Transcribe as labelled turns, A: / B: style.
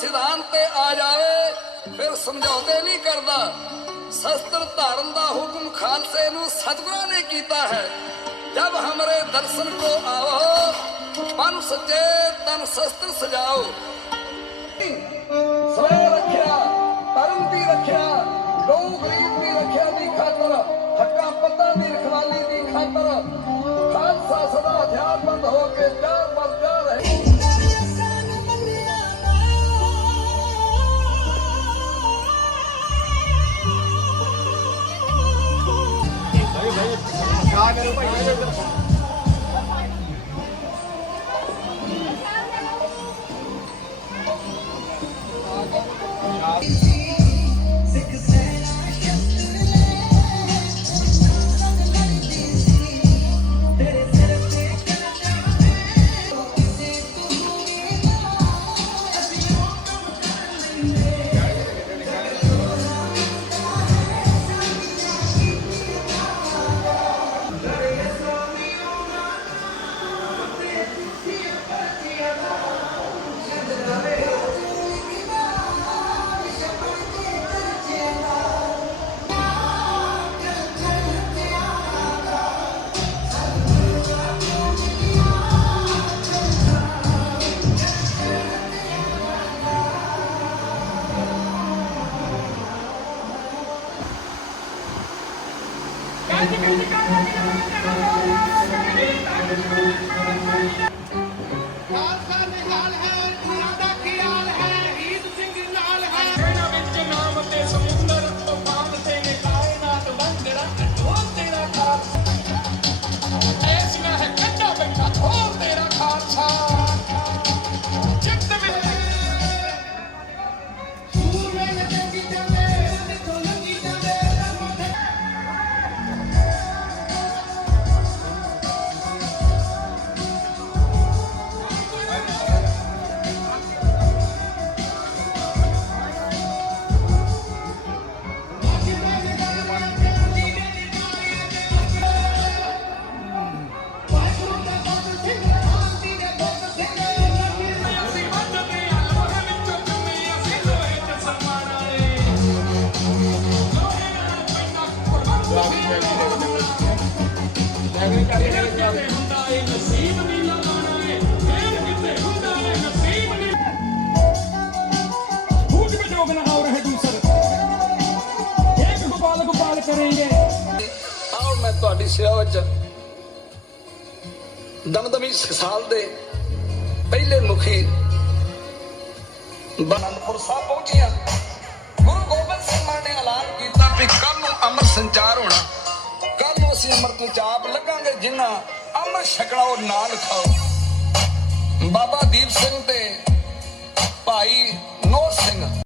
A: ਸਿਧਾਂਤ ਤੇ ਆ ਜਾਵੇ, ਫਿਰ ਸਮਝੌਤੇ ਨਹੀਂ ਕਰਦਾ। ਸ਼ਸਤਰ ਧਾਰਨ ਦਾ ਹੁਕਮ ਖਾਲਸੇ ਨੂੰ ਸਤਿਗੁਰਾਂ ਨੇ ਕੀਤਾ ਹੈ। ਜਬ ਹਮਰੇ ਦਰਸ਼ਨ ਕੋ ਆਓ ਮਨ ਸੱਚੇ ਤਨ ਸ਼ਸਤਰ ਸਜਾਓ। ਸਵੇ ਰੱਖਿਆ, ਧਰਮ ਦੀ ਰੱਖਿਆ ਗਊ ਗਰੀਬ ਦੀ ਰੱਖਿਆ ਦੀ ਖਾਤਰ, ਹੱਕਾਂ ਪੱਤਾਂ ਦੀ ਰਖਵਾਲੀ ਦੀ ਖਾਤਰ, ਖਾਲਸਾ ਸਦਾ ਹਥਿਆਰਬੰਦ ਹੋ ਕੇ
B: ਖਾਲਸਾ Thank you. ਤੁਹਾਡੀ
A: ਸੇਵਾ ਵਿੱਚ ਦਮਦਮੀ ਸਾਲ ਦੇ ਪਹਿਲੇ ਮੁਖੀ ਬਨੰਦਪੁਰ ਸਾਹਿਬ ਪਹੁੰਚਿਆ ਗੁਰੂ ਗੋਬਿੰਦ ਸਿੰਘ ਮਾਨ ਨੇ ਐਲਾਨ ਕੀਤਾ ਵੀ ਕੱਲ ਨੂੰ ਅੰਮ੍ਰਿਤ ਸੰਚਾਰ ਹੋਣਾ। ਕੱਲ ਨੂੰ ਅਸੀਂ ਅੰਮ੍ਰਿਤ ਨੂੰ ਚਾਪ ਲੱਗਾਂਗੇ ਜਿਨ੍ਹਾਂ ਅੰਮ੍ਰਿਤ ਛਕਣਾ ਉਹ ਨਾਲ ਖਾਓ।